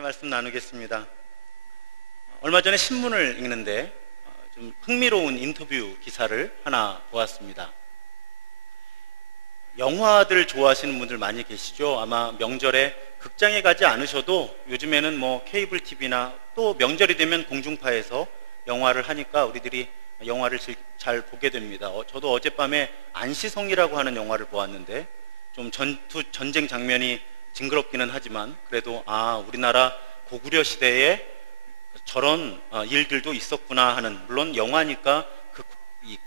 말씀 나누겠습니다. 얼마 전에 신문을 읽는데 좀 흥미로운 인터뷰 기사를 하나 보았습니다. 영화들 좋아하시는 분들 많이 계시죠? 아마 명절에 극장에 가지 않으셔도 요즘에는 케이블 TV나 또 명절이 되면 공중파에서 영화를 하니까 우리들이 영화를 잘 보게 됩니다. 저도 어젯밤에 안시성이라고 하는 영화를 보았는데 좀 전쟁 장면이 징그럽기는 하지만 그래도 우리나라 고구려 시대에 저런 일들도 있었구나 하는, 물론 영화니까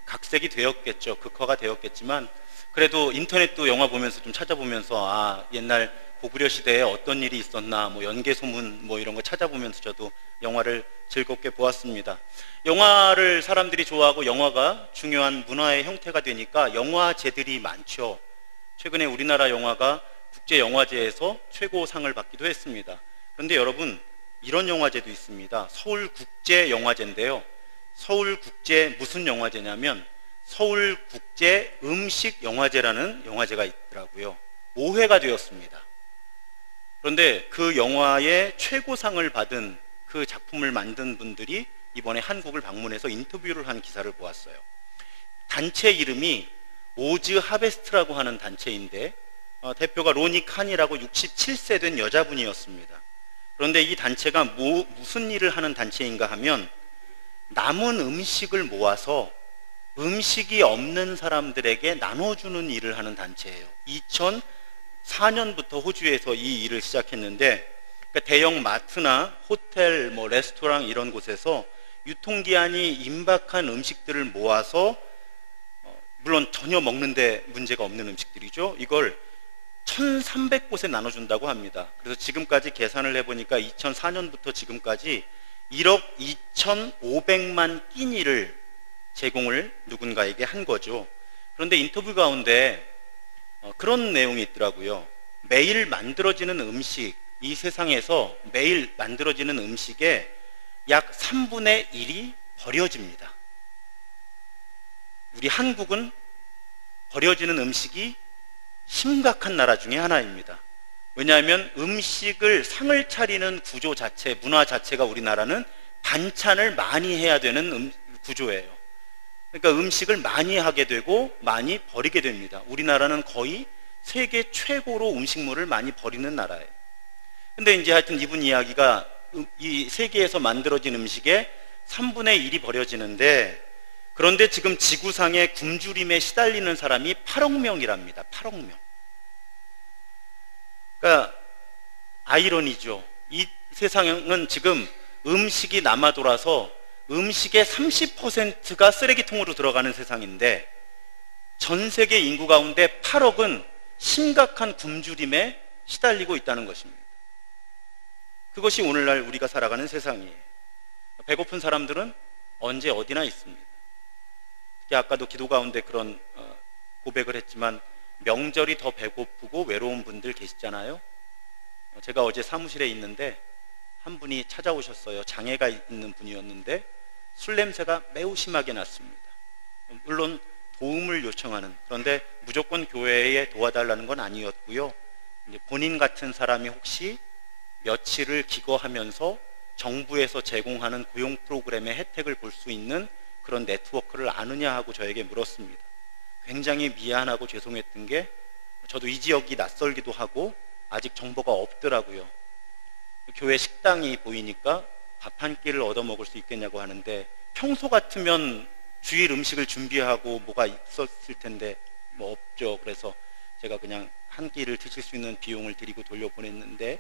각색이 되었겠죠. 극화가 되었겠지만 그래도 인터넷도 영화 보면서 좀 찾아보면서 옛날 고구려 시대에 어떤 일이 있었나, 연개소문 이런 거 찾아보면서 저도 영화를 즐겁게 보았습니다. 영화를 사람들이 좋아하고 영화가 중요한 문화의 형태가 되니까 영화제들이 많죠. 최근에 우리나라 영화가 국제영화제에서 최고상을 받기도 했습니다. 그런데 여러분, 이런 영화제도 있습니다. 서울국제영화제인데요. 서울국제 무슨 영화제냐면 서울국제음식영화제라는 영화제가 있더라고요. 5회가 되었습니다. 그런데 그 영화의 최고상을 받은 그 작품을 만든 분들이 이번에 한국을 방문해서 인터뷰를 한 기사를 보았어요. 단체 이름이 오즈 하베스트라고 하는 단체인데 대표가 로니 칸이라고 67세 된 여자분이었습니다. 그런데 이 단체가 무슨 일을 하는 단체인가 하면 남은 음식을 모아서 음식이 없는 사람들에게 나눠주는 일을 하는 단체예요. 2004년부터 호주에서 이 일을 시작했는데, 그러니까 대형 마트나 호텔, 레스토랑 이런 곳에서 유통기한이 임박한 음식들을 모아서 물론 전혀 먹는데 문제가 없는 음식들이죠. 이걸 1,300곳에 나눠준다고 합니다. 그래서 지금까지 계산을 해보니까 2004년부터 지금까지 1억 2,500만 끼니를 제공을 누군가에게 한 거죠. 그런데 인터뷰 가운데 그런 내용이 있더라고요. 매일 만들어지는 음식, 이 세상에서 매일 만들어지는 음식의 약 3분의 1이 버려집니다. 우리 한국은 버려지는 음식이 심각한 나라 중에 하나입니다. 왜냐하면 음식을 상을 차리는 구조 자체, 문화 자체가 우리나라는 반찬을 많이 해야 되는 구조예요. 그러니까 음식을 많이 하게 되고 많이 버리게 됩니다. 우리나라는 거의 세계 최고로 음식물을 많이 버리는 나라예요. 근데 이제 하여튼 이분 이야기가 이 세계에서 만들어진 음식의 3분의 1이 버려지는데, 그런데 지금 지구상의 굶주림에 시달리는 사람이 8억 명이랍니다. 8억 명. 그러니까 아이러니죠. 이 세상은 지금 음식이 남아 돌아서 음식의 30%가 쓰레기통으로 들어가는 세상인데 전 세계 인구 가운데 8억은 심각한 굶주림에 시달리고 있다는 것입니다. 그것이 오늘날 우리가 살아가는 세상이에요. 배고픈 사람들은 언제 어디나 있습니다. 특히 아까도 기도 가운데 그런 고백을 했지만 명절이 더 배고프고 외로운 분들 계시잖아요. 제가 어제 사무실에 있는데 한 분이 찾아오셨어요. 장애가 있는 분이었는데 술 냄새가 매우 심하게 났습니다. 물론 도움을 요청하는, 그런데 무조건 교회에 도와달라는 건 아니었고요. 본인 같은 사람이 혹시 며칠을 기거하면서 정부에서 제공하는 고용 프로그램의 혜택을 볼 수 있는 그런 네트워크를 아느냐 하고 저에게 물었습니다. 굉장히 미안하고 죄송했던 게, 저도 이 지역이 낯설기도 하고 아직 정보가 없더라고요. 교회 식당이 보이니까 밥 한 끼를 얻어먹을 수 있겠냐고 하는데, 평소 같으면 주일 음식을 준비하고 뭐가 있었을 텐데 없죠. 그래서 제가 그냥 한 끼를 드실 수 있는 비용을 드리고 돌려보냈는데,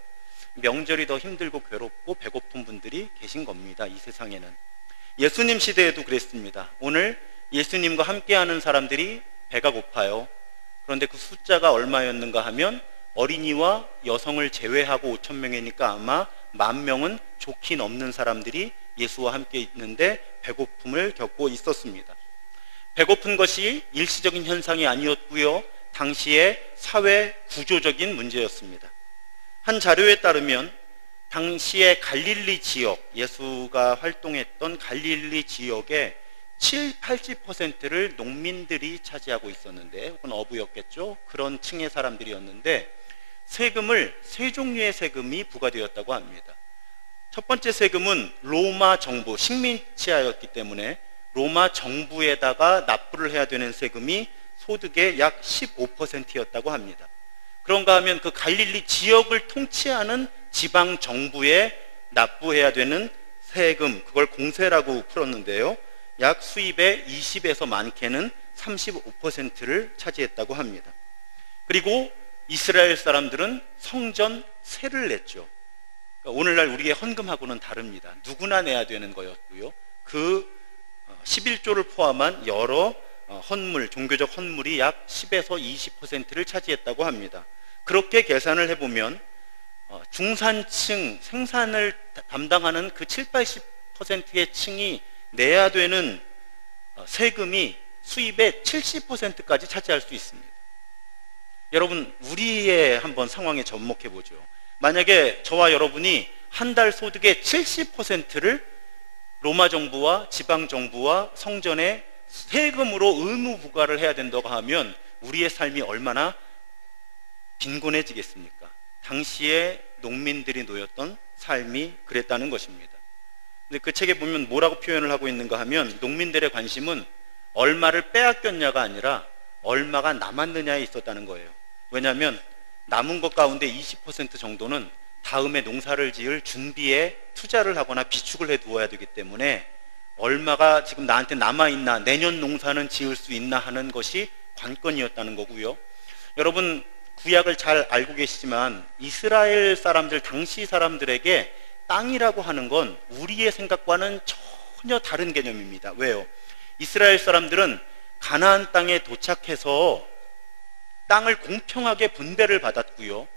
명절이 더 힘들고 괴롭고 배고픈 분들이 계신 겁니다. 이 세상에는. 예수님 시대에도 그랬습니다. 오늘 예수님과 함께하는 사람들이 배가 고파요. 그런데 그 숫자가 얼마였는가 하면 어린이와 여성을 제외하고 5,000명이니까 아마 10,000명은 좋게 넘는 사람들이 예수와 함께 있는데 배고픔을 겪고 있었습니다. 배고픈 것이 일시적인 현상이 아니었고요. 당시의 사회 구조적인 문제였습니다. 한 자료에 따르면 당시의 갈릴리 지역, 예수가 활동했던 갈릴리 지역의 80%를 농민들이 차지하고 있었는데, 혹은 어부였겠죠. 그런 층의 사람들이었는데 세금을 세 종류의 세금이 부과되었다고 합니다. 첫 번째 세금은 로마 정부, 식민지하였기 때문에 로마 정부에다가 납부를 해야 되는 세금이 소득의 약 15%였다고 합니다. 그런가 하면 그 갈릴리 지역을 통치하는 지방 정부에 납부해야 되는 세금, 그걸 공세라고 풀었는데요. 약 수입의 20에서 많게는 35%를 차지했다고 합니다. 그리고 이스라엘 사람들은 성전 세를 냈죠. 그러니까 오늘날 우리의 헌금하고는 다릅니다. 누구나 내야 되는 거였고요. 그 11조를 포함한 여러 헌물, 종교적 헌물이 약 10에서 20%를 차지했다고 합니다. 그렇게 계산을 해보면 중산층, 생산을 담당하는 그 7, 80%의 층이 내야 되는 세금이 수입의 70%까지 차지할 수 있습니다. 여러분, 우리의 한번 상황에 접목해 보죠. 만약에 저와 여러분이 한 달 소득의 70%를 로마 정부와 지방 정부와 성전에 세금으로 의무 부과를 해야 된다고 하면 우리의 삶이 얼마나 빈곤해지겠습니까? 당시에 농민들이 놓였던 삶이 그랬다는 것입니다. 근데 그 책에 보면 뭐라고 표현을 하고 있는가 하면 농민들의 관심은 얼마를 빼앗겼냐가 아니라 얼마가 남았느냐에 있었다는 거예요. 왜냐하면 남은 것 가운데 20% 정도는 다음에 농사를 지을 준비에 투자를 하거나 비축을 해두어야 되기 때문에 얼마가 지금 나한테 남아있나, 내년 농사는 지을 수 있나 하는 것이 관건이었다는 거고요. 여러분, 구약을 잘 알고 계시지만 이스라엘 사람들, 당시 사람들에게 땅이라고 하는 건 우리의 생각과는 전혀 다른 개념입니다. 왜요? 이스라엘 사람들은 가나안 땅에 도착해서 땅을 공평하게 분배를 받았고요.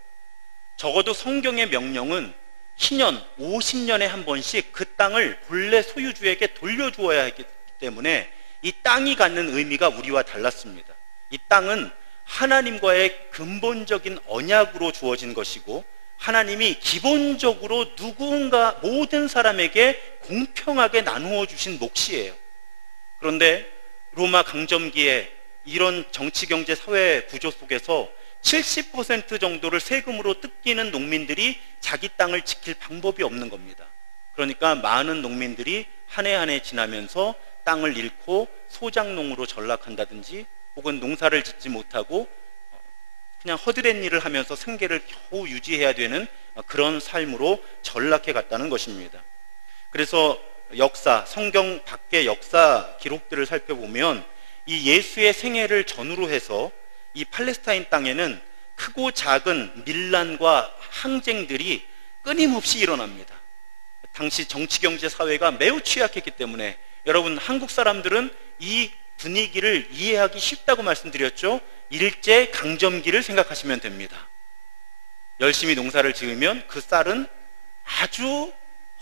적어도 성경의 명령은 희년 50년에 한 번씩 그 땅을 본래 소유주에게 돌려주어야 하기 때문에 이 땅이 갖는 의미가 우리와 달랐습니다. 이 땅은 하나님과의 근본적인 언약으로 주어진 것이고 하나님이 기본적으로 누군가 모든 사람에게 공평하게 나누어 주신 몫이에요. 그런데 로마 강점기에 이런 정치, 경제, 사회 구조 속에서 70% 정도를 세금으로 뜯기는 농민들이 자기 땅을 지킬 방법이 없는 겁니다. 그러니까 많은 농민들이 한 해 한 해 지나면서 땅을 잃고 소작농으로 전락한다든지 혹은 농사를 짓지 못하고 그냥 허드렛 일을 하면서 생계를 겨우 유지해야 되는 그런 삶으로 전락해 갔다는 것입니다. 그래서 역사, 성경 밖의 역사 기록들을 살펴보면 이 예수의 생애를 전후로 해서 이 팔레스타인 땅에는 크고 작은 밀란과 항쟁들이 끊임없이 일어납니다. 당시 정치, 경제, 사회가 매우 취약했기 때문에 여러분, 한국 사람들은 이 분위기를 이해하기 쉽다고 말씀드렸죠. 일제 강점기를 생각하시면 됩니다. 열심히 농사를 지으면 그 쌀은 아주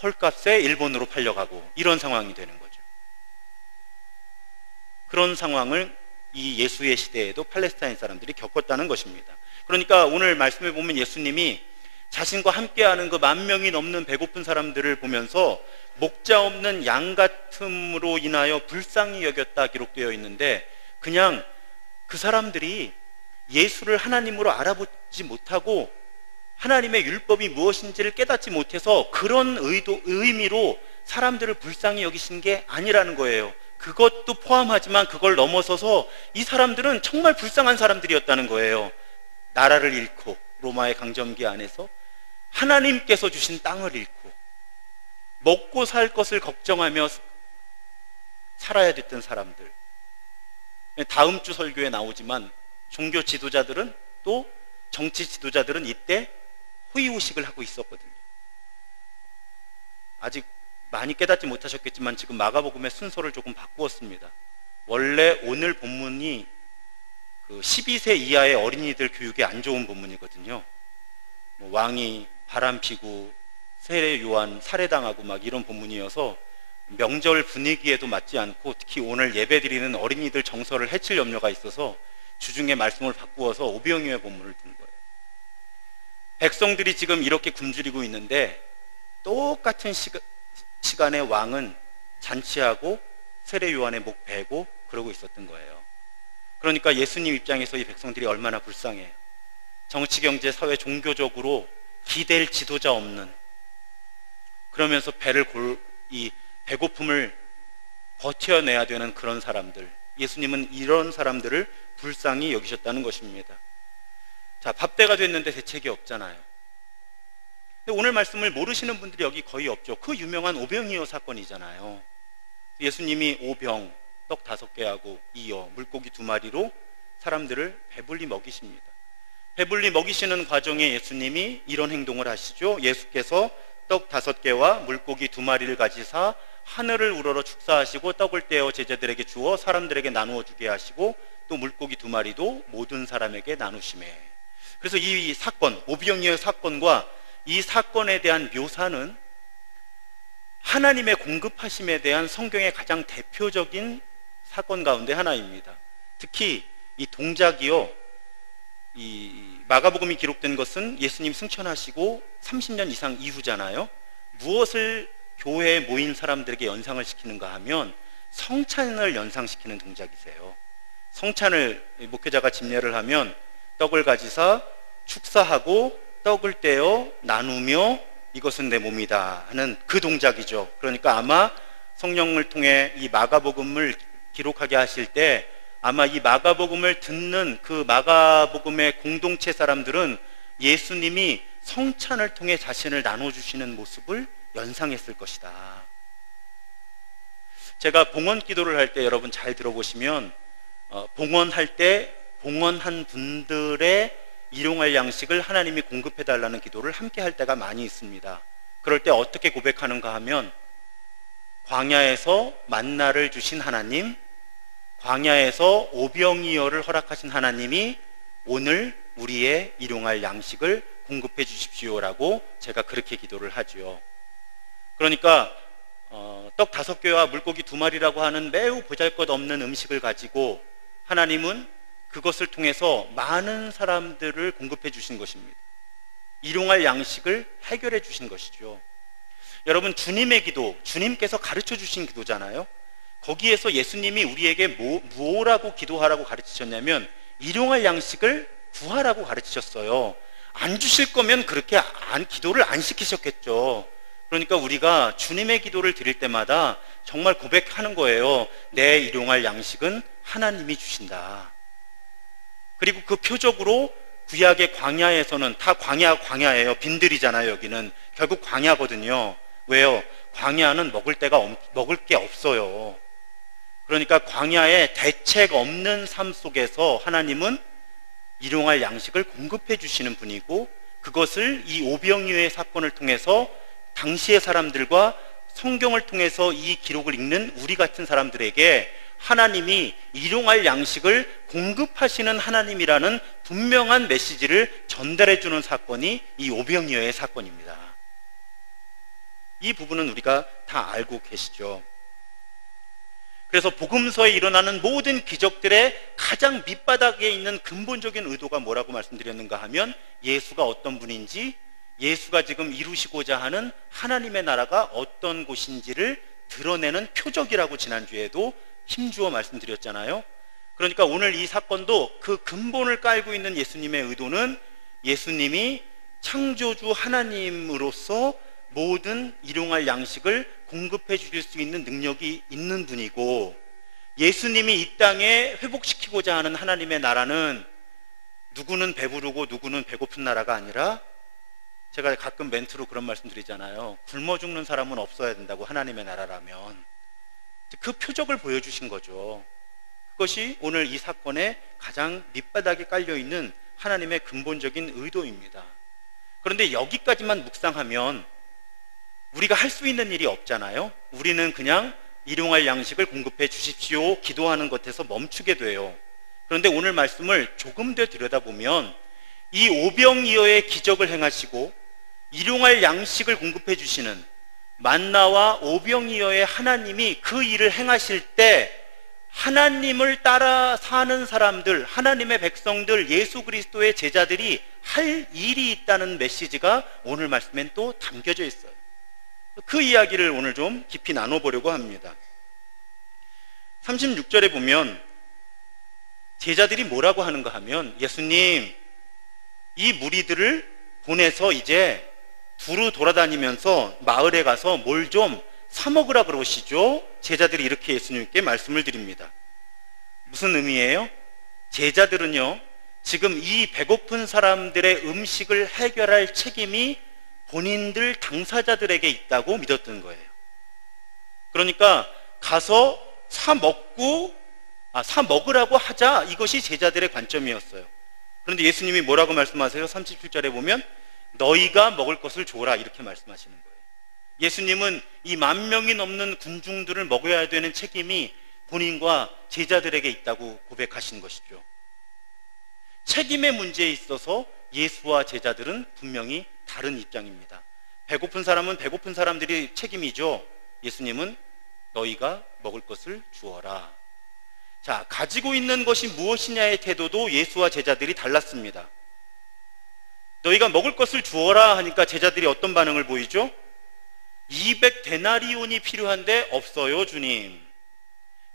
헐값에 일본으로 팔려가고 이런 상황이 되는 거죠. 그런 상황을 이 예수의 시대에도 팔레스타인 사람들이 겪었다는 것입니다. 그러니까 오늘 말씀해 보면 예수님이 자신과 함께하는 그 10,000명이 넘는 배고픈 사람들을 보면서 목자 없는 양 같음으로 인하여 불쌍히 여겼다 기록되어 있는데, 그냥 그 사람들이 예수를 하나님으로 알아보지 못하고 하나님의 율법이 무엇인지를 깨닫지 못해서 그런 의미로 사람들을 불쌍히 여기신 게 아니라는 거예요. 그것도 포함하지만 그걸 넘어서서 이 사람들은 정말 불쌍한 사람들이었다는 거예요. 나라를 잃고 로마의 강점기 안에서 하나님께서 주신 땅을 잃고 먹고 살 것을 걱정하며 살아야 됐던 사람들. 다음 주 설교에 나오지만 종교 지도자들은 또 정치 지도자들은 이때 호의호식을 하고 있었거든요. 아직 많이 깨닫지 못하셨겠지만 지금 마가복음의 순서를 조금 바꾸었습니다. 원래 오늘 본문이 그 12세 이하의 어린이들 교육에 안 좋은 본문이거든요. 왕이 바람피고 세례 요한 살해당하고 막 이런 본문이어서 명절 분위기에도 맞지 않고 특히 오늘 예배드리는 어린이들 정서를 해칠 염려가 있어서 주중에 말씀을 바꾸어서 오병이어의 본문을 둔 거예요. 백성들이 지금 이렇게 굶주리고 있는데 똑같은 시간에 왕은 잔치하고 세례 요한의 목 베고 그러고 있었던 거예요. 그러니까 예수님 입장에서 이 백성들이 얼마나 불쌍해요. 정치, 경제, 사회, 종교적으로 기댈 지도자 없는, 그러면서 이 배고픔을 버텨내야 되는 그런 사람들, 예수님은 이런 사람들을 불쌍히 여기셨다는 것입니다. 자, 밥때가 됐는데 대책이 없잖아요. 근데 오늘 말씀을 모르시는 분들이 여기 거의 없죠. 그 유명한 오병이어 사건이잖아요. 예수님이 오병, 떡 5개하고 이어 물고기 2마리로 사람들을 배불리 먹이십니다. 배불리 먹이시는 과정에 예수님이 이런 행동을 하시죠. 예수께서 떡 5개와 물고기 2마리를 가지사 하늘을 우러러 축사하시고 떡을 떼어 제자들에게 주어 사람들에게 나누어 주게 하시고 또 물고기 2마리도 모든 사람에게 나누시매. 그래서 이 사건, 오병이어 사건과 이 사건에 대한 묘사는 하나님의 공급하심에 대한 성경의 가장 대표적인 사건 가운데 하나입니다. 특히 이 동작이요, 이 마가복음이 기록된 것은 예수님 승천하시고 30년 이상 이후잖아요. 무엇을 교회에 모인 사람들에게 연상을 시키는가 하면 성찬을 연상시키는 동작이세요. 성찬을 목회자가 집례를 하면 떡을 가지사 축사하고 떡을 떼어 나누며 이것은 내 몸이다 하는 그 동작이죠. 그러니까 아마 성령을 통해 이 마가복음을 기록하게 하실 때 아마 이 마가복음을 듣는 그 마가복음의 공동체 사람들은 예수님이 성찬을 통해 자신을 나눠주시는 모습을 연상했을 것이다. 제가 봉헌 기도를 할 때 여러분 잘 들어보시면 봉헌할 때 봉헌한 분들의 일용할 양식을 하나님이 공급해달라는 기도를 함께 할 때가 많이 있습니다. 그럴 때 어떻게 고백하는가 하면 광야에서 만나를 주신 하나님, 광야에서 오병이어를 허락하신 하나님이 오늘 우리의 일용할 양식을 공급해 주십시오라고 제가 그렇게 기도를 하죠. 그러니까 떡 5개와 물고기 2마리라고 하는 매우 보잘것없는 음식을 가지고 하나님은 그것을 통해서 많은 사람들을 공급해 주신 것입니다. 일용할 양식을 해결해 주신 것이죠. 여러분, 주님의 기도, 주님께서 가르쳐 주신 기도잖아요. 거기에서 예수님이 우리에게 뭐라고 기도하라고 가르치셨냐면 일용할 양식을 구하라고 가르치셨어요. 안 주실 거면 그렇게 기도를 안 시키셨겠죠. 그러니까 우리가 주님의 기도를 드릴 때마다 정말 고백하는 거예요. 내 일용할 양식은 하나님이 주신다. 그리고 그 표적으로 구약의 광야에서는 다 광야예요. 빈들이잖아요. 여기는 결국 광야거든요. 왜요? 광야는 먹을 게 없어요. 그러니까 광야에 대책 없는 삶 속에서 하나님은 일용할 양식을 공급해 주시는 분이고, 그것을 이 오병이어의 사건을 통해서 당시의 사람들과 성경을 통해서 이 기록을 읽는 우리 같은 사람들에게 하나님이 일용할 양식을 공급하시는 하나님이라는 분명한 메시지를 전달해 주는 사건이 이 오병이어의 사건입니다. 이 부분은 우리가 다 알고 계시죠. 그래서 복음서에 일어나는 모든 기적들의 가장 밑바닥에 있는 근본적인 의도가 뭐라고 말씀드렸는가 하면 예수가 어떤 분인지, 예수가 지금 이루시고자 하는 하나님의 나라가 어떤 곳인지를 드러내는 표적이라고 지난주에도 힘주어 말씀드렸잖아요. 그러니까 오늘 이 사건도 그 근본을 깔고 있는 예수님의 의도는 예수님이 창조주 하나님으로서 모든 일용할 양식을 공급해 주실 수 있는 능력이 있는 분이고, 예수님이 이 땅에 회복시키고자 하는 하나님의 나라는 누구는 배부르고 누구는 배고픈 나라가 아니라, 제가 가끔 멘트로 그런 말씀 드리잖아요. 굶어 죽는 사람은 없어야 된다고, 하나님의 나라라면. 그 표적을 보여주신 거죠. 그것이 오늘 이 사건의 가장 밑바닥에 깔려있는 하나님의 근본적인 의도입니다. 그런데 여기까지만 묵상하면 우리가 할 수 있는 일이 없잖아요. 우리는 그냥 일용할 양식을 공급해 주십시오 기도하는 것에서 멈추게 돼요. 그런데 오늘 말씀을 조금 더 들여다보면 이 오병이어의 기적을 행하시고 일용할 양식을 공급해 주시는 만나와 오병이어의 하나님이 그 일을 행하실 때 하나님을 따라 사는 사람들, 하나님의 백성들, 예수 그리스도의 제자들이 할 일이 있다는 메시지가 오늘 말씀엔 또 담겨져 있어요. 그 이야기를 오늘 좀 깊이 나눠보려고 합니다. 36절에 보면 제자들이 뭐라고 하는가 하면, 예수님, 이 무리들을 보내서 이제 두루 돌아다니면서 마을에 가서 뭘 좀 사 먹으라 그러시죠. 제자들이 이렇게 예수님께 말씀을 드립니다. 무슨 의미예요? 제자들은요, 지금 이 배고픈 사람들의 음식을 해결할 책임이 본인들 당사자들에게 있다고 믿었던 거예요. 그러니까 가서 사 먹으라고 하자, 이것이 제자들의 관점이었어요. 그런데 예수님이 뭐라고 말씀하세요? 37절에 보면 너희가 먹을 것을 주어라, 이렇게 말씀하시는 거예요. 예수님은 이 10,000명이 넘는 군중들을 먹여야 되는 책임이 본인과 제자들에게 있다고 고백하신 것이죠. 책임의 문제에 있어서 예수와 제자들은 분명히 다른 입장입니다. 배고픈 사람은 배고픈 사람들이 책임이죠. 예수님은 너희가 먹을 것을 주어라. 자, 가지고 있는 것이 무엇이냐의 태도도 예수와 제자들이 달랐습니다. 너희가 먹을 것을 주어라 하니까 제자들이 어떤 반응을 보이죠? 200데나리온이 필요한데 없어요, 주님.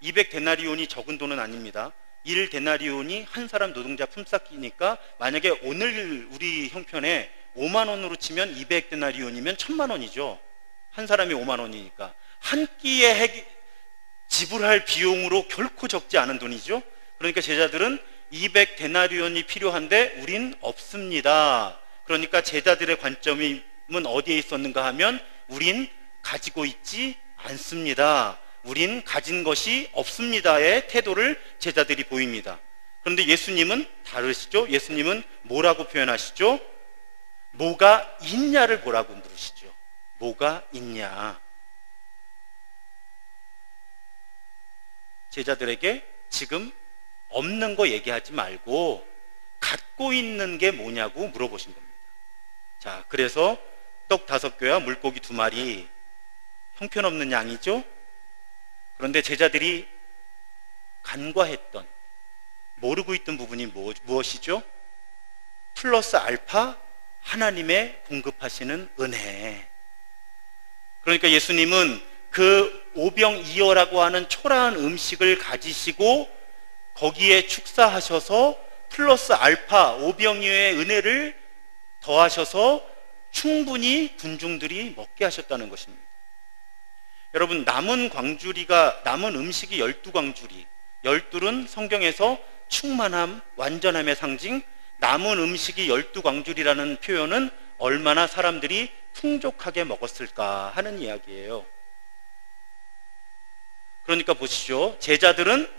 200데나리온이 적은 돈은 아닙니다. 1데나리온이 한 사람 노동자 품삯이니까 만약에 오늘 우리 형편에 5만 원으로 치면 200데나리온이면 1,000만 원이죠. 한 사람이 5만 원이니까 한 끼에 지불할 비용으로 결코 적지 않은 돈이죠. 그러니까 제자들은 200데나리온이 필요한데 우린 없습니다. 그러니까 제자들의 관점은 어디에 있었는가 하면 우린 가지고 있지 않습니다. 우린 가진 것이 없습니다의 태도를 제자들이 보입니다. 그런데 예수님은 다르시죠. 예수님은 뭐라고 표현하시죠? 뭐가 있냐를 보라고 물으시죠. 뭐가 있냐. 제자들에게 지금 없는 거 얘기하지 말고 갖고 있는 게 뭐냐고 물어보신 겁니다. 자, 그래서 떡 5개와 물고기 2마리, 형편없는 양이죠. 그런데 제자들이 간과했던, 모르고 있던 부분이 무엇이죠? 플러스 알파 하나님의 공급하시는 은혜. 그러니까 예수님은 그 오병이어라고 하는 초라한 음식을 가지시고 거기에 축사하셔서 플러스 알파 오병이어의 은혜를 더하셔서 충분히 군중들이 먹게 하셨다는 것입니다. 여러분, 남은 음식이 12광주리, 12는 성경에서 충만함, 완전함의 상징, 남은 음식이 12광주리라는 표현은 얼마나 사람들이 풍족하게 먹었을까 하는 이야기예요. 그러니까 보시죠. 제자들은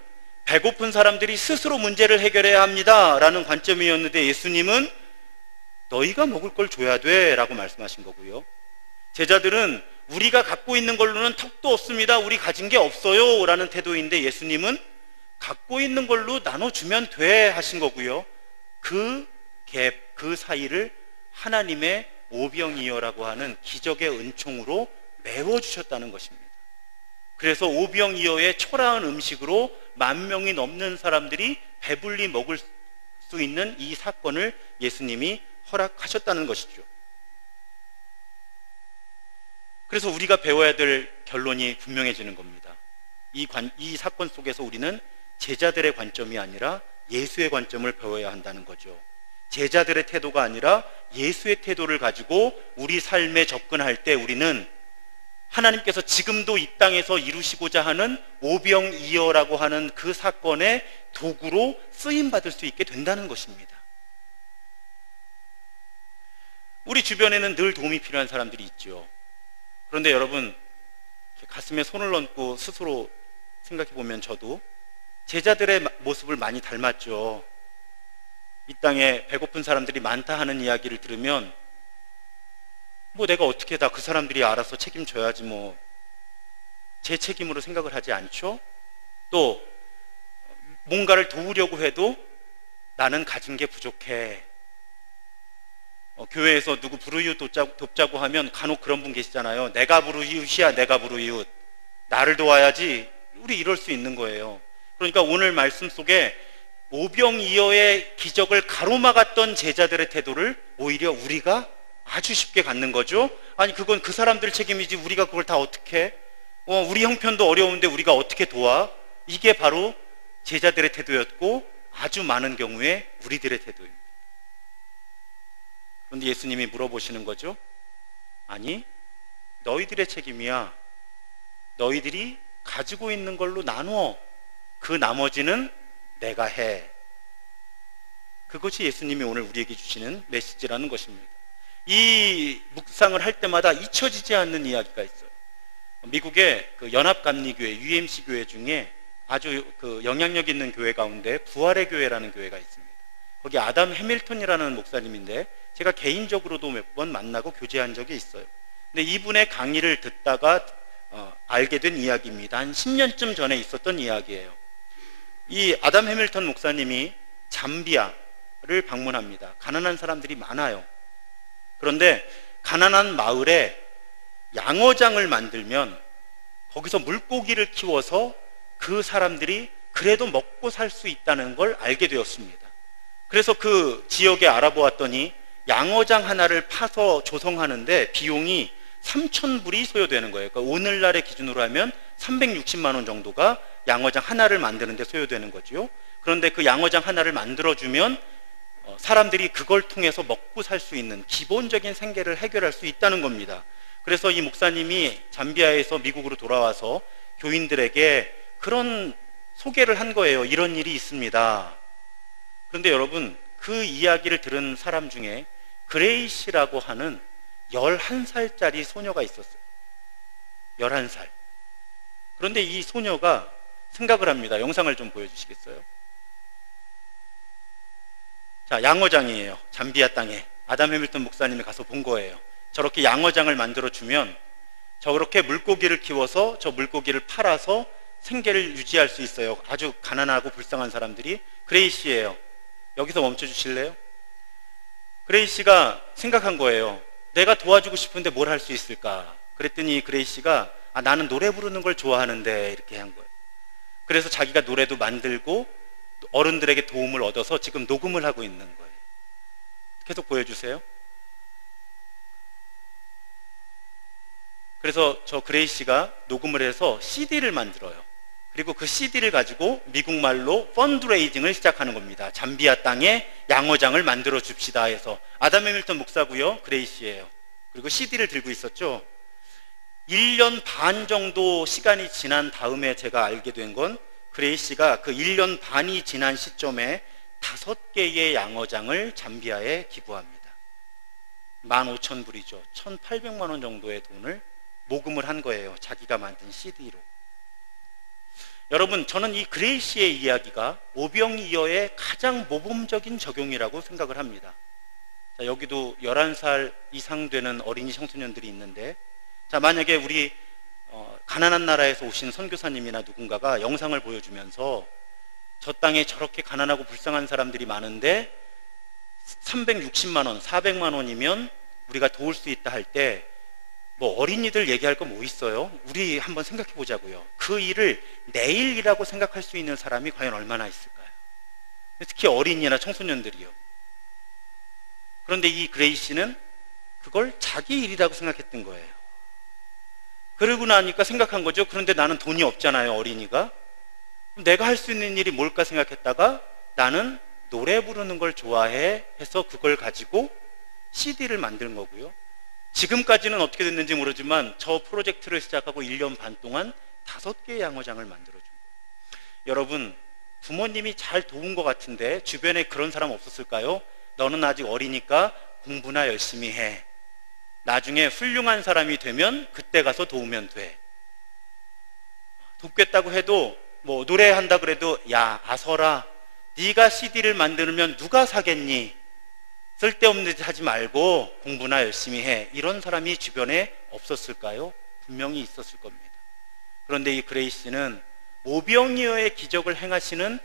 배고픈 사람들이 스스로 문제를 해결해야 합니다 라는 관점이었는데 예수님은 너희가 먹을 걸 줘야 돼 라고 말씀하신 거고요. 제자들은 우리가 갖고 있는 걸로는 턱도 없습니다, 우리 가진 게 없어요 라는 태도인데 예수님은 갖고 있는 걸로 나눠주면 돼 하신 거고요. 그 사이를 하나님의 오병이어라고 하는 기적의 은총으로 메워주셨다는 것입니다. 그래서 오병이어의 초라한 음식으로 10,000명이 넘는 사람들이 배불리 먹을 수 있는 이 사건을 예수님이 허락하셨다는 것이죠. 그래서 우리가 배워야 될 결론이 분명해지는 겁니다. 이 사건 속에서 우리는 제자들의 관점이 아니라 예수의 관점을 배워야 한다는 거죠. 제자들의 태도가 아니라 예수의 태도를 가지고 우리 삶에 접근할 때 우리는 하나님께서 지금도 이 땅에서 이루시고자 하는 오병이어라고 하는 그 사건의 도구로 쓰임받을 수 있게 된다는 것입니다. 우리 주변에는 늘 도움이 필요한 사람들이 있죠. 그런데 여러분, 가슴에 손을 얹고 스스로 생각해 보면 저도 제자들의 모습을 많이 닮았죠. 이 땅에 배고픈 사람들이 많다 하는 이야기를 들으면 내가 어떻게 다 그 사람들이 알아서 책임져야지 제 책임으로 생각을 하지 않죠. 또 뭔가를 도우려고 해도 나는 가진 게 부족해. 교회에서 누구 불우이웃 돕자고 하면 간혹 그런 분 계시잖아요. 내가 불우이웃이야, 내가 불우이웃. 나를 도와야지. 우리 이럴 수 있는 거예요. 그러니까 오늘 말씀 속에 오병이어의 기적을 가로막았던 제자들의 태도를 오히려 우리가 아주 쉽게 갖는 거죠. 아니, 그건 그 사람들 책임이지 우리가 그걸 다 어떻게 해? 우리 형편도 어려운데 우리가 어떻게 도와? 이게 바로 제자들의 태도였고 아주 많은 경우에 우리들의 태도입니다. 그런데 예수님이 물어보시는 거죠. 아니, 너희들의 책임이야. 너희들이 가지고 있는 걸로 나누어. 그 나머지는 내가 해. 그것이 예수님이 오늘 우리에게 주시는 메시지라는 것입니다. 이 묵상을 할 때마다 잊혀지지 않는 이야기가 있어요. 미국의 그 연합감리교회, UMC 교회 중에 아주 그 영향력 있는 교회 가운데 부활의 교회라는 교회가 있습니다. 거기 아담 해밀턴이라는 목사님인데 제가 개인적으로도 몇 번 만나고 교제한 적이 있어요. 근데 이분의 강의를 듣다가 알게 된 이야기입니다. 한 10년쯤 전에 있었던 이야기예요. 이 아담 해밀턴 목사님이 잠비아를 방문합니다. 가난한 사람들이 많아요. 그런데 가난한 마을에 양어장을 만들면 거기서 물고기를 키워서 그 사람들이 그래도 먹고 살 수 있다는 걸 알게 되었습니다. 그래서 그 지역에 알아보았더니 양어장 하나를 파서 조성하는데 비용이 3,000불이 소요되는 거예요. 그러니까 오늘날의 기준으로 하면 360만 원 정도가 양어장 하나를 만드는데 소요되는 거죠. 그런데 그 양어장 하나를 만들어주면 사람들이 그걸 통해서 먹고 살 수 있는 기본적인 생계를 해결할 수 있다는 겁니다. 그래서 이 목사님이 잠비아에서 미국으로 돌아와서 교인들에게 그런 소개를 한 거예요. 이런 일이 있습니다. 그런데 여러분, 그 이야기를 들은 사람 중에 그레이시라고 하는 11살짜리 소녀가 있었어요. 11살. 그런데 이 소녀가 생각을 합니다. 영상을 좀 보여주시겠어요? 자, 양어장이에요. 잠비아 땅에 아담 해밀턴 목사님이 가서 본 거예요. 저렇게 양어장을 만들어주면 저렇게 물고기를 키워서 저 물고기를 팔아서 생계를 유지할 수 있어요. 아주 가난하고 불쌍한 사람들이. 그레이시예요. 여기서 멈춰주실래요? 그레이시가 생각한 거예요. 내가 도와주고 싶은데 뭘 할 수 있을까? 그랬더니 그레이시가 나는 노래 부르는 걸 좋아하는데 이렇게 한 거예요. 그래서 자기가 노래도 만들고 어른들에게 도움을 얻어서 지금 녹음을 하고 있는 거예요. 계속 보여주세요. 그래서 저 그레이시가 녹음을 해서 CD를 만들어요. 그리고 그 CD를 가지고 미국말로 펀드레이징을 시작하는 겁니다. 잠비아 땅에 양어장을 만들어 줍시다 해서. 아담 해밀턴 목사고요, 그레이시예요. 그리고 CD를 들고 있었죠. 1년 반 정도 시간이 지난 다음에 제가 알게 된 건 그레이시가 그 1년 반이 지난 시점에 5개의 양어장을 잠비아에 기부합니다. 15,000불이죠. 1,800만 원 정도의 돈을 모금을 한 거예요. 자기가 만든 CD로. 여러분, 저는 이 그레이시의 이야기가 오병이어의 가장 모범적인 적용이라고 생각을 합니다. 자, 여기도 11살 이상 되는 어린이 청소년들이 있는데, 자, 만약에 우리 가난한 나라에서 오신 선교사님이나 누군가가 영상을 보여주면서 저 땅에 저렇게 가난하고 불쌍한 사람들이 많은데 360만 원, 400만 원이면 우리가 도울 수 있다 할 때 뭐 어린이들 얘기할 거 뭐 있어요? 우리 한번 생각해 보자고요. 그 일을 내 일이라고 생각할 수 있는 사람이 과연 얼마나 있을까요? 특히 어린이나 청소년들이요. 그런데 이 그레이시는 그걸 자기 일이라고 생각했던 거예요. 그러고 나니까 생각한 거죠. 그런데 나는 돈이 없잖아요, 어린이가. 그럼 내가 할 수 있는 일이 뭘까 생각했다가 나는 노래 부르는 걸 좋아해 해서 그걸 가지고 CD를 만든 거고요. 지금까지는 어떻게 됐는지 모르지만 저 프로젝트를 시작하고 1년 반 동안 5개의 양어장을 만들어준 거예요. 여러분, 부모님이 잘 도운 것 같은데 주변에 그런 사람 없었을까요? 너는 아직 어리니까 공부나 열심히 해. 나중에 훌륭한 사람이 되면 그때 가서 도우면 돼. 돕겠다고 해도 뭐 노래한다 그래도 야 아서라, 네가 CD를 만들면 누가 사겠니? 쓸데없는 짓 하지 말고 공부나 열심히 해. 이런 사람이 주변에 없었을까요? 분명히 있었을 겁니다. 그런데 이 그레이시는 오병이어의 기적을 행하시는,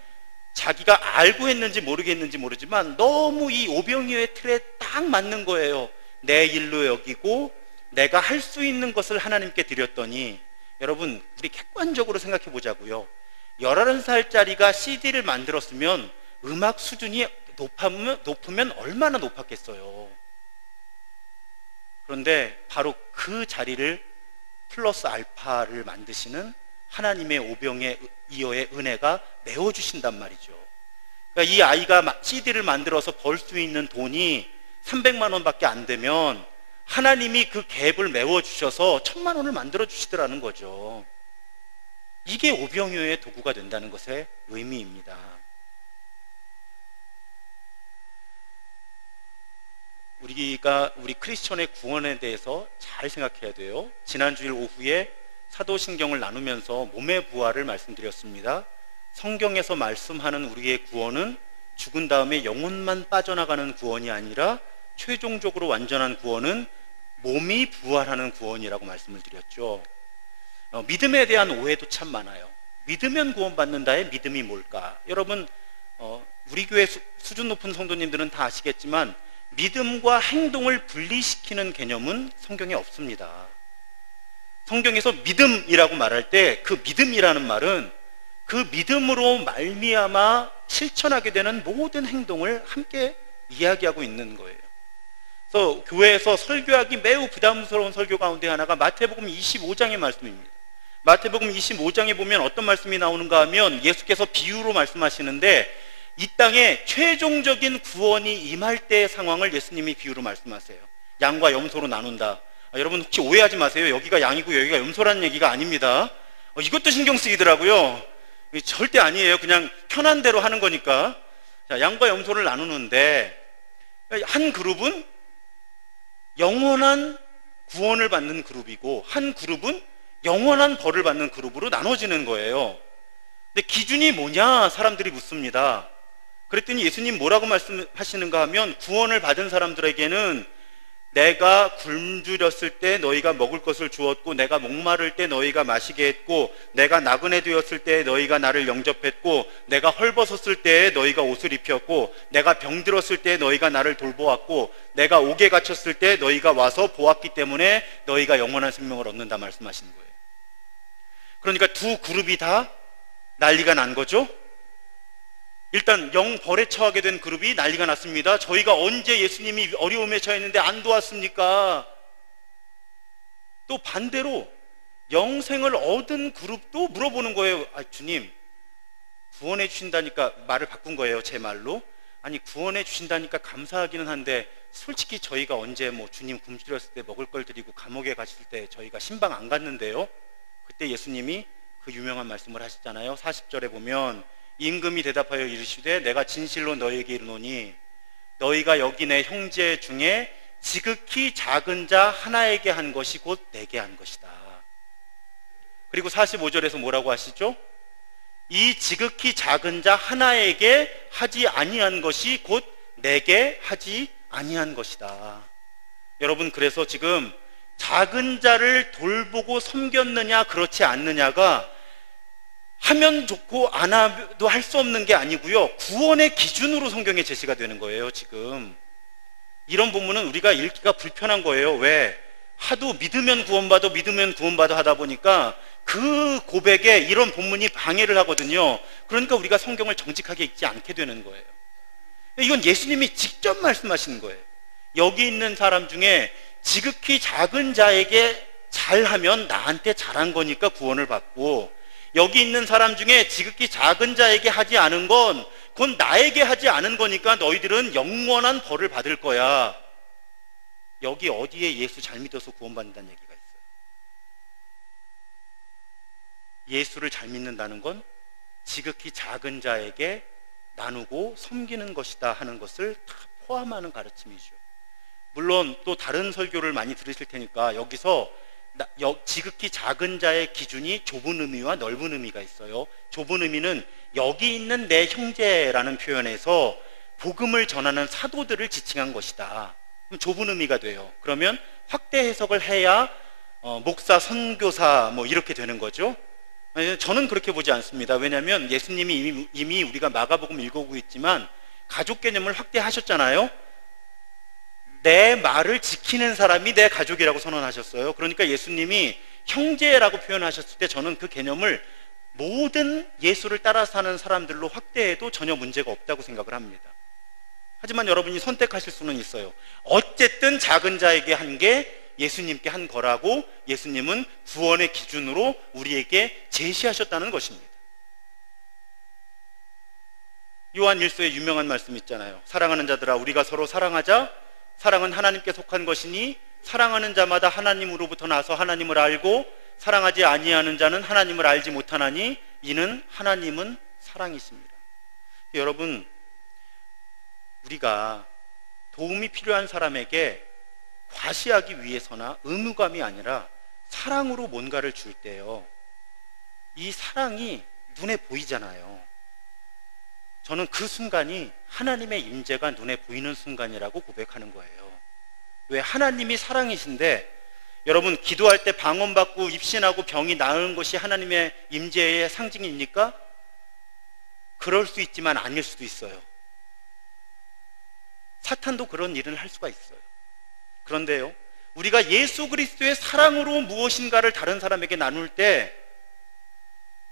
자기가 알고 했는지 모르겠는지 모르지만 너무 이 오병이어의 틀에 딱 맞는 거예요. 내 일로 여기고 내가 할 수 있는 것을 하나님께 드렸더니, 여러분 우리 객관적으로 생각해 보자고요. 11살짜리가 CD를 만들었으면 음악 수준이 높으면 얼마나 높았겠어요. 그런데 바로 그 자리를 플러스 알파를 만드시는 하나님의 오병이어의 은혜가 메워주신단 말이죠. 그러니까 이 아이가 CD를 만들어서 벌 수 있는 돈이 300만 원밖에 안 되면 하나님이 그 갭을 메워주셔서 1,000만 원을 만들어 주시더라는 거죠. 이게 오병이어의 도구가 된다는 것의 의미입니다. 우리 크리스천의 구원에 대해서 잘 생각해야 돼요. 지난 주일 오후에 사도신경을 나누면서 몸의 부활을 말씀드렸습니다. 성경에서 말씀하는 우리의 구원은 죽은 다음에 영혼만 빠져나가는 구원이 아니라 최종적으로 완전한 구원은 몸이 부활하는 구원이라고 말씀을 드렸죠. 믿음에 대한 오해도 참 많아요. 믿으면 구원받는다의 믿음이 뭘까? 여러분, 우리 교회 수준 높은 성도님들은 다 아시겠지만 믿음과 행동을 분리시키는 개념은 성경에 없습니다. 성경에서 믿음이라고 말할 때 그 믿음이라는 말은 그 믿음으로 말미암아 실천하게 되는 모든 행동을 함께 이야기하고 있는 거예요. 그래서 교회에서 설교하기 매우 부담스러운 설교 가운데 하나가 마태복음 25장의 말씀입니다. 마태복음 25장에 보면 어떤 말씀이 나오는가 하면 예수께서 비유로 말씀하시는데 이 땅에 최종적인 구원이 임할 때의 상황을 예수님이 비유로 말씀하세요. 양과 염소로 나눈다. 여러분 혹시 오해하지 마세요. 여기가 양이고 여기가 염소라는 얘기가 아닙니다. 이것도 신경 쓰이더라고요. 절대 아니에요. 그냥 편한 대로 하는 거니까. 자, 양과 염소를 나누는데 한 그룹은 영원한 구원을 받는 그룹이고 한 그룹은 영원한 벌을 받는 그룹으로 나눠지는 거예요. 근데 기준이 뭐냐 사람들이 묻습니다. 그랬더니 예수님 뭐라고 말씀하시는가 하면 구원을 받은 사람들에게는 내가 굶주렸을 때 너희가 먹을 것을 주었고 내가 목마를 때 너희가 마시게 했고 내가 나그네 되었을 때 너희가 나를 영접했고 내가 헐벗었을 때 너희가 옷을 입혔고 내가 병들었을 때 너희가 나를 돌보았고 내가 옥에 갇혔을 때 너희가 와서 보았기 때문에 너희가 영원한 생명을 얻는다 말씀하시는 거예요. 그러니까 두 그룹이 다 난리가 난 거죠. 일단 영벌에 처하게 된 그룹이 난리가 났습니다. 저희가 언제 예수님이 어려움에 처했는데 안 도왔습니까? 또 반대로 영생을 얻은 그룹도 물어보는 거예요. 주님 구원해 주신다니까, 말을 바꾼 거예요 제 말로. 아니 구원해 주신다니까 감사하기는 한데 솔직히 저희가 언제 주님 굶주렸을 때 먹을 걸 드리고 감옥에 가실 때 저희가 신방 안 갔는데요. 그때 예수님이 그 유명한 말씀을 하시잖아요. 40절에 보면 임금이 대답하여 이르시되 내가 진실로 너희에게 이르노니 너희가 여기 내 형제 중에 지극히 작은 자 하나에게 한 것이 곧 내게 한 것이다. 그리고 45절에서 뭐라고 하시죠? 이 지극히 작은 자 하나에게 하지 아니한 것이 곧 내게 하지 아니한 것이다. 여러분, 그래서 지금 작은 자를 돌보고 섬겼느냐 그렇지 않느냐가 하면 좋고 안 해도 할 수 없는 게 아니고요, 구원의 기준으로 성경에 제시가 되는 거예요. 지금 이런 본문은 우리가 읽기가 불편한 거예요. 왜? 하도 믿으면 구원받아 하다 보니까 그 고백에 이런 본문이 방해를 하거든요. 그러니까 우리가 성경을 정직하게 읽지 않게 되는 거예요. 이건 예수님이 직접 말씀하시는 거예요. 여기 있는 사람 중에 지극히 작은 자에게 잘하면 나한테 잘한 거니까 구원을 받고, 여기 있는 사람 중에 지극히 작은 자에게 하지 않은 건 그건 나에게 하지 않은 거니까 너희들은 영원한 벌을 받을 거야. 여기 어디에 예수 잘 믿어서 구원받는다는 얘기가 있어요? 예수를 잘 믿는다는 건 지극히 작은 자에게 나누고 섬기는 것이다 하는 것을 다 포함하는 가르침이죠. 물론 또 다른 설교를 많이 들으실 테니까 여기서 지극히 작은 자의 기준이 좁은 의미와 넓은 의미가 있어요. 좁은 의미는 여기 있는 내 형제라는 표현에서 복음을 전하는 사도들을 지칭한 것이다. 그럼 좁은 의미가 돼요. 그러면 확대 해석을 해야 목사, 선교사 이렇게 되는 거죠. 저는 그렇게 보지 않습니다. 왜냐하면 예수님이 이미 우리가 마가복음 읽어오고 있지만 가족 개념을 확대하셨잖아요. 내 말을 지키는 사람이 내 가족이라고 선언하셨어요. 그러니까 예수님이 형제라고 표현하셨을 때 저는 그 개념을 모든 예수를 따라 사는 사람들로 확대해도 전혀 문제가 없다고 생각을 합니다. 하지만 여러분이 선택하실 수는 있어요. 어쨌든 작은 자에게 한 게 예수님께 한 거라고 예수님은 구원의 기준으로 우리에게 제시하셨다는 것입니다. 요한 1서에 유명한 말씀 있잖아요. 사랑하는 자들아 우리가 서로 사랑하자. 사랑은 하나님께 속한 것이니 사랑하는 자마다 하나님으로부터 나서 하나님을 알고 사랑하지 아니하는 자는 하나님을 알지 못하나니 이는 하나님은 사랑이십니다. 여러분, 우리가 도움이 필요한 사람에게 과시하기 위해서나 의무감이 아니라 사랑으로 뭔가를 줄 때요, 이 사랑이 눈에 보이잖아요. 저는 그 순간이 하나님의 임재가 눈에 보이는 순간이라고 고백하는 거예요. 왜? 하나님이 사랑이신데, 여러분, 기도할 때 방언받고 입신하고 병이 나은 것이 하나님의 임재의 상징입니까? 그럴 수 있지만 아닐 수도 있어요. 사탄도 그런 일을 할 수가 있어요. 그런데요, 우리가 예수 그리스도의 사랑으로 무엇인가를 다른 사람에게 나눌 때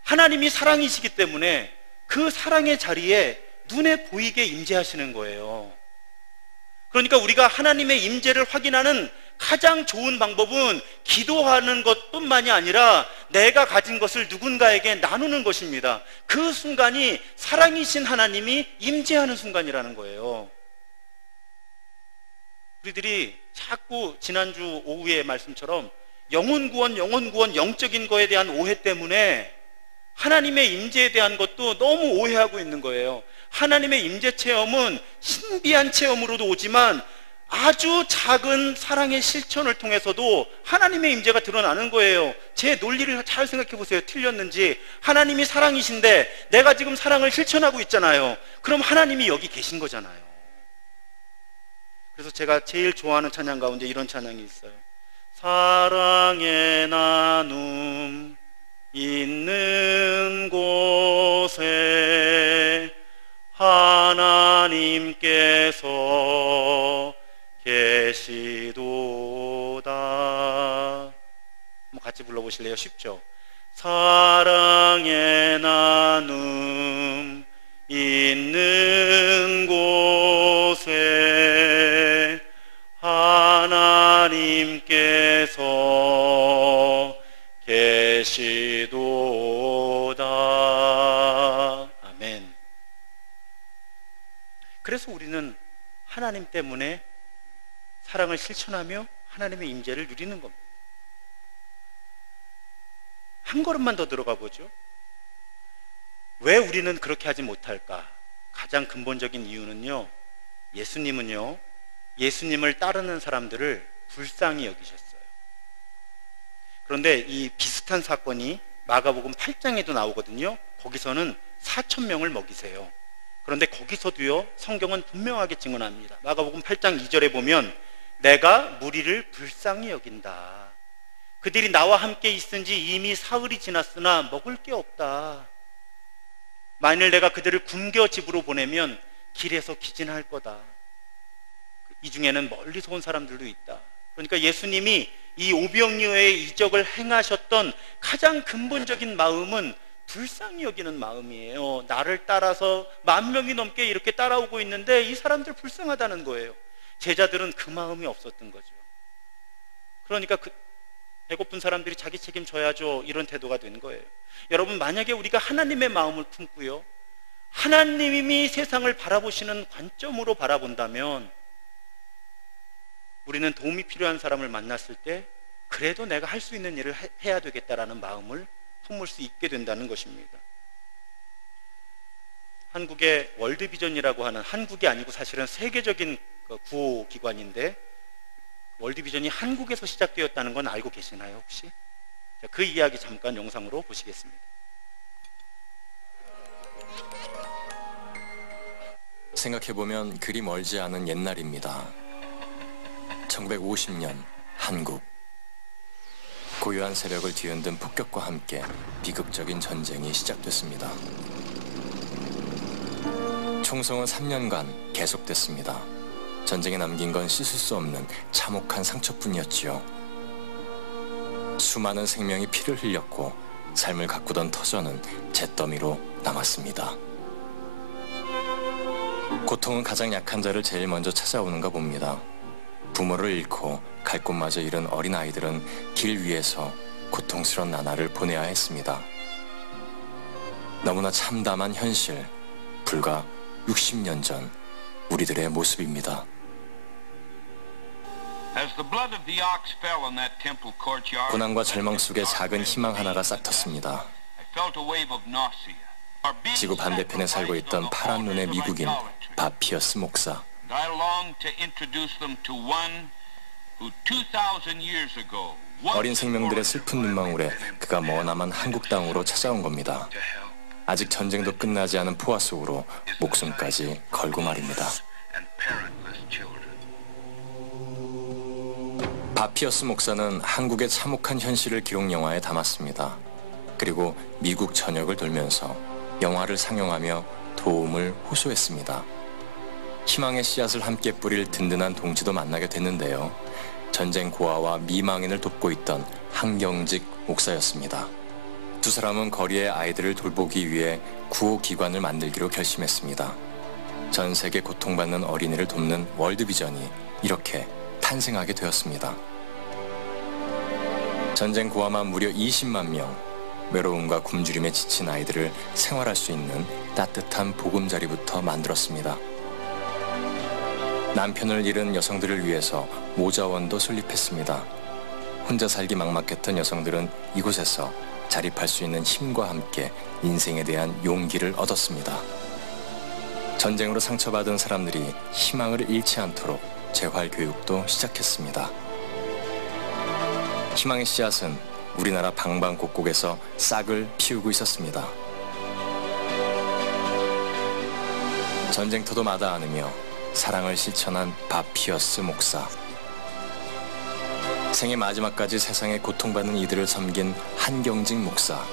하나님이 사랑이시기 때문에 그 사랑의 자리에 눈에 보이게 임재하시는 거예요. 그러니까 우리가 하나님의 임재를 확인하는 가장 좋은 방법은 기도하는 것뿐만이 아니라 내가 가진 것을 누군가에게 나누는 것입니다. 그 순간이 사랑이신 하나님이 임재하는 순간이라는 거예요. 우리들이 자꾸 지난주 오후의 말씀처럼 영혼 구원, 영적인 거에 대한 오해 때문에 하나님의 임재에 대한 것도 너무 오해하고 있는 거예요. 하나님의 임재 체험은 신비한 체험으로도 오지만 아주 작은 사랑의 실천을 통해서도 하나님의 임재가 드러나는 거예요. 제 논리를 잘 생각해 보세요. 틀렸는지. 하나님이 사랑이신데 내가 지금 사랑을 실천하고 있잖아요. 그럼 하나님이 여기 계신 거잖아요. 그래서 제가 제일 좋아하는 찬양 가운데 이런 찬양이 있어요. 사랑의 나눔 있는 곳에 하나님께서 계시도다. 한번 같이 불러보실래요? 쉽죠? 사랑의 나눔 있는 곳에 하나님께서 계시도다. 아멘. 그래서 우리는 하나님 때문에 사랑을 실천하며 하나님의 임재를 누리는 겁니다. 한 걸음만 더 들어가 보죠. 왜 우리는 그렇게 하지 못할까? 가장 근본적인 이유는요, 예수님은요, 예수님을 따르는 사람들을 불쌍히 여기셨어요. 그런데 이 비슷한 사건이 마가복음 8장에도 나오거든요. 거기서는 4,000명을 먹이세요. 그런데 거기서도요, 성경은 분명하게 증언합니다. 마가복음 8장 2절에 보면 내가 무리를 불쌍히 여긴다. 그들이 나와 함께 있은 지 이미 사흘이 지났으나 먹을 게 없다. 만일 내가 그들을 굶겨 집으로 보내면 길에서 기진할 거다. 이 중에는 멀리서 온 사람들도 있다. 그러니까 예수님이 이 오병이어의 이적을 행하셨던 가장 근본적인 마음은 불쌍히 여기는 마음이에요. 나를 따라서 10,000명이 넘게 이렇게 따라오고 있는데 이 사람들 불쌍하다는 거예요. 제자들은 그 마음이 없었던 거죠. 그러니까 배고픈 사람들이 자기 책임 져야죠, 이런 태도가 된 거예요. 여러분, 만약에 우리가 하나님의 마음을 품고요, 하나님이 세상을 바라보시는 관점으로 바라본다면 우리는 도움이 필요한 사람을 만났을 때 그래도 내가 할 수 있는 일을 해야 되겠다라는 마음을 품을 수 있게 된다는 것입니다. 한국의 월드비전이라고 하는, 한국이 아니고 사실은 세계적인 구호기관인데 월드비전이 한국에서 시작되었다는 건 알고 계시나요, 혹시? 그 이야기 잠깐 영상으로 보시겠습니다. 생각해보면 그리 멀지 않은 옛날입니다. 1950년 한국. 고요한 새벽을 뒤흔든 폭격과 함께 비극적인 전쟁이 시작됐습니다. 총성은 3년간 계속됐습니다. 전쟁에 남긴 건 씻을 수 없는 참혹한 상처뿐이었지요. 수많은 생명이 피를 흘렸고 삶을 가꾸던 터전은 잿더미로 남았습니다. 고통은 가장 약한 자를 제일 먼저 찾아오는가 봅니다. 부모를 잃고 갈 곳마저 잃은 어린아이들은 길 위에서 고통스런 나날을 보내야 했습니다. 너무나 참담한 현실, 불과 60년 전 우리들의 모습입니다. 고난과 절망 속에 작은 희망 하나가 싹텄습니다. 지구 반대편에 살고 있던 파란 눈의 미국인 밥 피어스 목사. 어린 생명들의 슬픈 눈망울에 그가 머나먼 한국 땅으로 찾아온 겁니다. 아직 전쟁도 끝나지 않은 포화 속으로 목숨까지 걸고 말입니다. 밥 피어스 목사는 한국의 참혹한 현실을 기록 영화에 담았습니다. 그리고 미국 전역을 돌면서 영화를 상영하며 도움을 호소했습니다. 희망의 씨앗을 함께 뿌릴 든든한 동지도 만나게 됐는데요. 전쟁 고아와 미망인을 돕고 있던 한경직 목사였습니다. 두 사람은 거리의 아이들을 돌보기 위해 구호기관을 만들기로 결심했습니다. 전 세계 고통받는 어린이를 돕는 월드비전이 이렇게 탄생하게 되었습니다. 전쟁 고아만 무려 20만 명, 외로움과 굶주림에 지친 아이들을 생활할 수 있는 따뜻한 보금자리부터 만들었습니다. 남편을 잃은 여성들을 위해서 모자원도 설립했습니다. 혼자 살기 막막했던 여성들은 이곳에서 자립할 수 있는 힘과 함께 인생에 대한 용기를 얻었습니다. 전쟁으로 상처받은 사람들이 희망을 잃지 않도록 재활교육도 시작했습니다. 희망의 씨앗은 우리나라 방방곡곡에서 싹을 피우고 있었습니다. 전쟁터도 마다 않으며 사랑을 실천한 밥 피어스 목사. 생애 마지막까지 세상에 고통받는 이들을 섬긴 한경직 목사.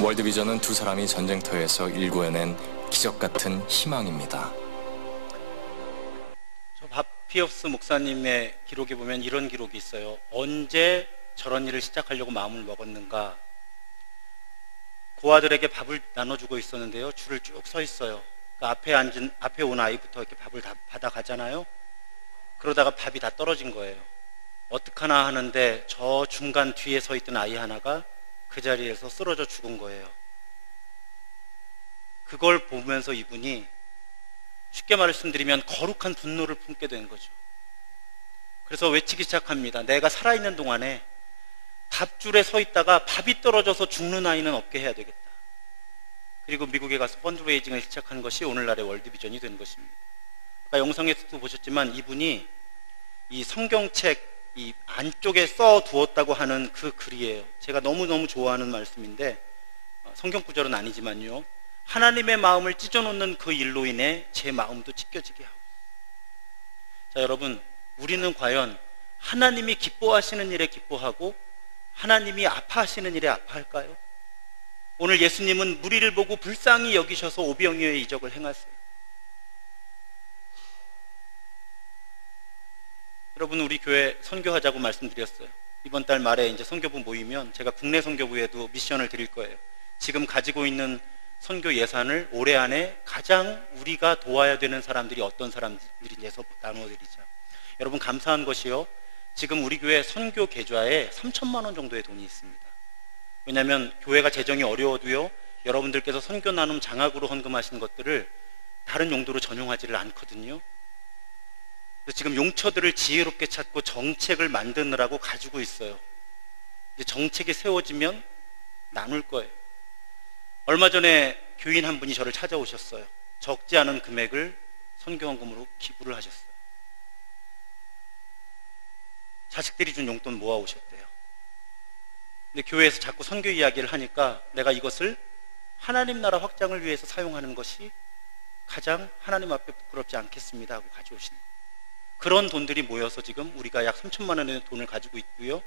월드비전은 두 사람이 전쟁터에서 일구어낸 기적 같은 희망입니다. 밥 피어스 목사님의 기록에 보면 이런 기록이 있어요. 언제 저런 일을 시작하려고 마음을 먹었는가. 고아들에게 밥을 나눠주고 있었는데요. 줄을 쭉 서 있어요. 그러니까 앞에 온 아이부터 이렇게 밥을 다 받아가잖아요. 그러다가 밥이 다 떨어진 거예요. 어떡하나 하는데 저 중간 뒤에 서 있던 아이 하나가 그 자리에서 쓰러져 죽은 거예요. 그걸 보면서 이분이 쉽게 말씀드리면 거룩한 분노를 품게 된 거죠. 그래서 외치기 시작합니다. 내가 살아있는 동안에 밥줄에 서 있다가 밥이 떨어져서 죽는 아이는 없게 해야 되겠다. 그리고 미국에 가서 펀드레이징을 시작한 것이 오늘날의 월드비전이 된 것입니다. 아까 영상에서도 보셨지만 이분이 이 성경책 이 안쪽에 써 두었다고 하는 그 글이에요. 제가 너무너무 좋아하는 말씀인데 성경 구절은 아니지만요. 하나님의 마음을 찢어놓는 그 일로 인해 제 마음도 찢겨지게 하고. 자, 여러분, 우리는 과연 하나님이 기뻐하시는 일에 기뻐하고 하나님이 아파하시는 일에 아파할까요? 오늘 예수님은 무리를 보고 불쌍히 여기셔서 오병이어의 이적을 행하세요. 여러분, 우리 교회 선교하자고 말씀드렸어요. 이번 달 말에 이제 선교부 모이면 제가 국내 선교부에도 미션을 드릴 거예요. 지금 가지고 있는 선교 예산을 올해 안에 가장 우리가 도와야 되는 사람들이 어떤 사람들인지 해서 나누어드리자. 여러분, 감사한 것이요, 지금 우리 교회 선교 계좌에 3천만 원 정도의 돈이 있습니다. 왜냐하면 교회가 재정이 어려워도요, 여러분들께서 선교 나눔 장학으로 헌금하시는 것들을 다른 용도로 전용하지를 않거든요. 그래서 지금 용처들을 지혜롭게 찾고 정책을 만드느라고 가지고 있어요. 이제 정책이 세워지면 나눌 거예요. 얼마 전에 교인 한 분이 저를 찾아오셨어요. 적지 않은 금액을 선교헌금으로 기부를 하셨어요. 자식들이 준 용돈 모아오셨대요. 근데 교회에서 자꾸 선교 이야기를 하니까 내가 이것을 하나님 나라 확장을 위해서 사용하는 것이 가장 하나님 앞에 부끄럽지 않겠습니다 하고 가져오신 거예요. 그런 돈들이 모여서 지금 우리가 약 3천만 원의 돈을 가지고 있고요,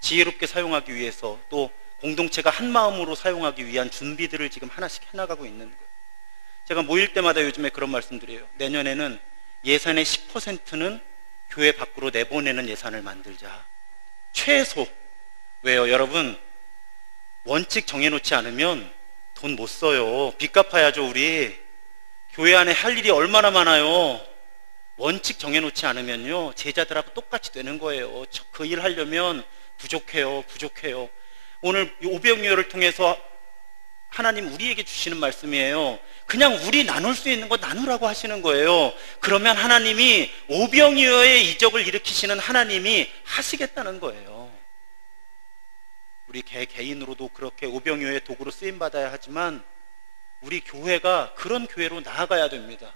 지혜롭게 사용하기 위해서 또 공동체가 한 마음으로 사용하기 위한 준비들을 지금 하나씩 해나가고 있는 거예요. 제가 모일 때마다 요즘에 그런 말씀드려요. 내년에는 예산의 10%는 교회 밖으로 내보내는 예산을 만들자. 최소. 왜요? 여러분, 원칙 정해놓지 않으면 돈 못 써요. 빚 갚아야죠. 우리 교회 안에 할 일이 얼마나 많아요. 원칙 정해놓지 않으면요, 제자들하고 똑같이 되는 거예요. 그 일 하려면 부족해요. 오늘 오병이어를 통해서 하나님 우리에게 주시는 말씀이에요. 그냥 우리 나눌 수 있는 거 나누라고 하시는 거예요. 그러면 하나님이 오병이어의 이적을 일으키시는 하나님이 하시겠다는 거예요. 우리 개인으로도 그렇게 오병이어의 도구로 쓰임받아야 하지만 우리 교회가 그런 교회로 나아가야 됩니다.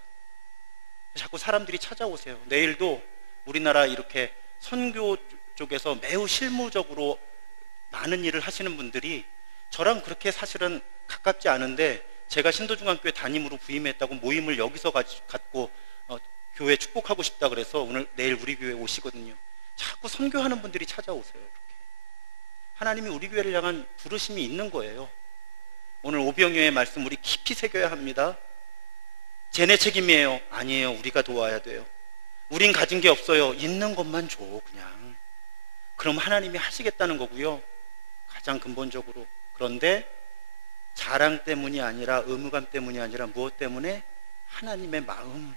자꾸 사람들이 찾아오세요. 내일도 우리나라 이렇게 선교 쪽에서 매우 실무적으로 많은 일을 하시는 분들이 저랑 그렇게 사실은 가깝지 않은데 제가 신도중앙교회 담임으로 부임했다고 모임을 여기서 갖고 교회 축복하고 싶다 그래서 내일 우리 교회 오시거든요. 자꾸 선교하는 분들이 찾아오세요. 이렇게. 하나님이 우리 교회를 향한 부르심이 있는 거예요. 오늘 오병이어의 말씀 우리 깊이 새겨야 합니다. 쟤네 책임이에요. 아니에요. 우리가 도와야 돼요. 우린 가진 게 없어요. 있는 것만 줘 그냥. 그럼 하나님이 하시겠다는 거고요. 가장 근본적으로. 그런데 자랑 때문이 아니라 의무감 때문이 아니라 무엇 때문에? 하나님의 마음.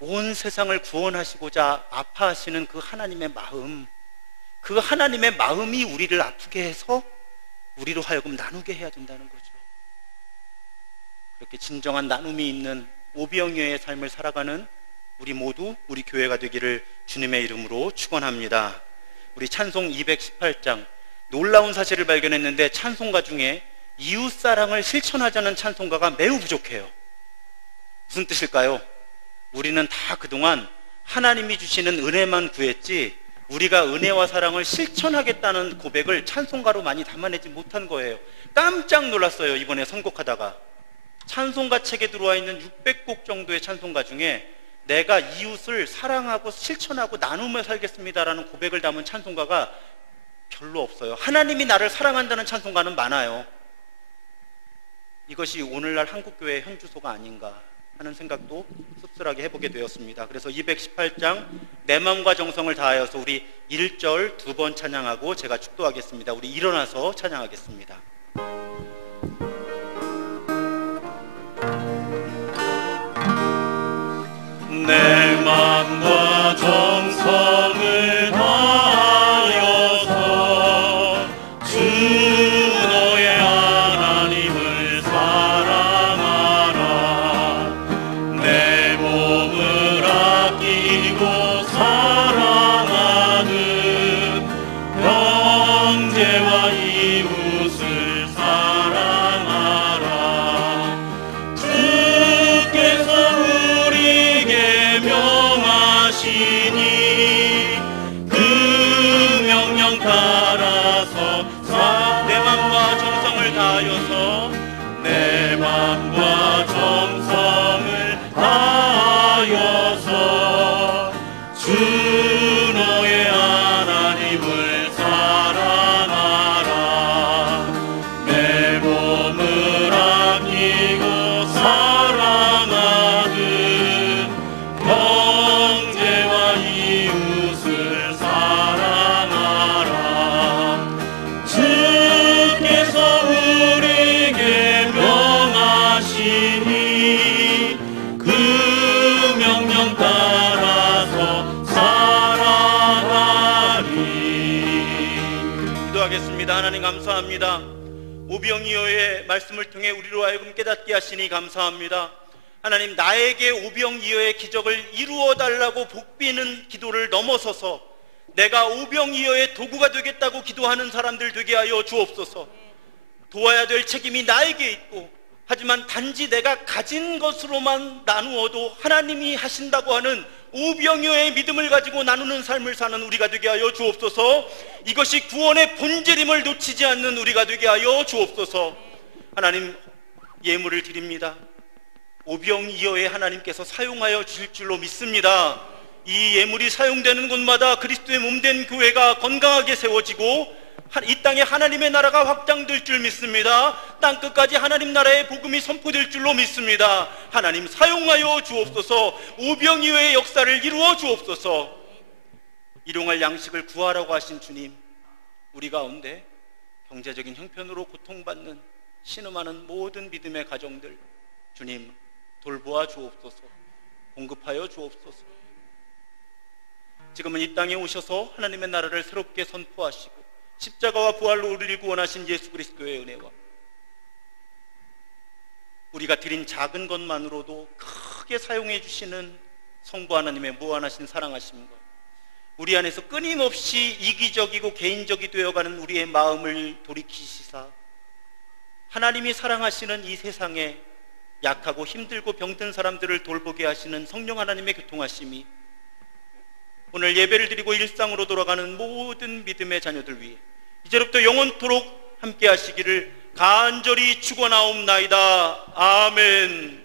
온 세상을 구원하시고자 아파하시는 그 하나님의 마음, 그 하나님의 마음이 우리를 아프게 해서 우리로 하여금 나누게 해야 된다는 거죠. 그렇게 진정한 나눔이 있는 오병이어의 삶을 살아가는 우리 모두 우리 교회가 되기를 주님의 이름으로 축원합니다. 우리 찬송 218장 놀라운 사실을 발견했는데 찬송가 중에 이웃사랑을 실천하자는 찬송가가 매우 부족해요. 무슨 뜻일까요? 우리는 다 그동안 하나님이 주시는 은혜만 구했지 우리가 은혜와 사랑을 실천하겠다는 고백을 찬송가로 많이 담아내지 못한 거예요. 깜짝 놀랐어요. 이번에 선곡하다가 찬송가 책에 들어와 있는 600곡 정도의 찬송가 중에 내가 이웃을 사랑하고 실천하고 나누며 살겠습니다라는 고백을 담은 찬송가가 별로 없어요. 하나님이 나를 사랑한다는 찬송가는 많아요. 이것이 오늘날 한국교회의 현주소가 아닌가 하는 생각도 씁쓸하게 해보게 되었습니다. 그래서 218장 내 마음과 정성을 다하여서 우리 1절 2번 찬양하고 제가 축도하겠습니다. 우리 일어나서 찬양하겠습니다. 내 마음과 정성을 다하여서 주 너의 하나님을 사랑하라. 내 몸을 아끼고 사랑하는 형제와 이웃을 사랑하라. 주께서 우리에게 명하시니 그 명령 따라서 내 맘과 정성을 다하여서 내 맘과 정성을 다하여서 주 너의 하나님을 사랑하라. 내 몸을 아끼고 사랑하는 형제와 이웃을 사랑하라. 주께서 우리에게 명하시니 그 명령 따라서 살아가리. 기도하겠습니다. 하나님 감사합니다. 오병이어의 말씀을 통해 우리로 하여금 깨닫게 하시니 감사합니다. 하나님, 나에게 오병이어의 기적을 이루어 달라고 복비는 기도를 넘어서서 내가 오병이어의 도구가 되겠다고 기도하는 사람들 되게 하여 주옵소서. 도와야 될 책임이 나에게 있고, 하지만 단지 내가 가진 것으로만 나누어도 하나님이 하신다고 하는 오병이어의 믿음을 가지고 나누는 삶을 사는 우리가 되게 하여 주옵소서. 이것이 구원의 본질임을 놓치지 않는 우리가 되게 하여 주옵소서. 하나님, 예물을 드립니다. 오병이어의 하나님께서 사용하여 주실 줄로 믿습니다. 이 예물이 사용되는 곳마다 그리스도의 몸된 교회가 건강하게 세워지고 이 땅에 하나님의 나라가 확장될 줄 믿습니다. 땅끝까지 하나님 나라의 복음이 선포될 줄로 믿습니다. 하나님, 사용하여 주옵소서. 오병이어의 역사를 이루어 주옵소서. 일용할 양식을 구하라고 하신 주님, 우리 가운데 경제적인 형편으로 고통받는 신음하는 모든 믿음의 가정들, 주님 돌보아 주옵소서. 공급하여 주옵소서. 지금은 이 땅에 오셔서 하나님의 나라를 새롭게 선포하시고 십자가와 부활로 우리를 구원하신 예수 그리스도의 은혜와 우리가 드린 작은 것만으로도 크게 사용해 주시는 성부 하나님의 무한하신 사랑하심과 우리 안에서 끊임없이 이기적이고 개인적이 되어가는 우리의 마음을 돌이키시사 하나님이 사랑하시는 이 세상에 약하고 힘들고 병든 사람들을 돌보게 하시는 성령 하나님의 교통하심이 오늘 예배를 드리고 일상으로 돌아가는 모든 믿음의 자녀들 위해 이제부터 영원토록 함께 하시기를 간절히 축원하옵나이다. 아멘.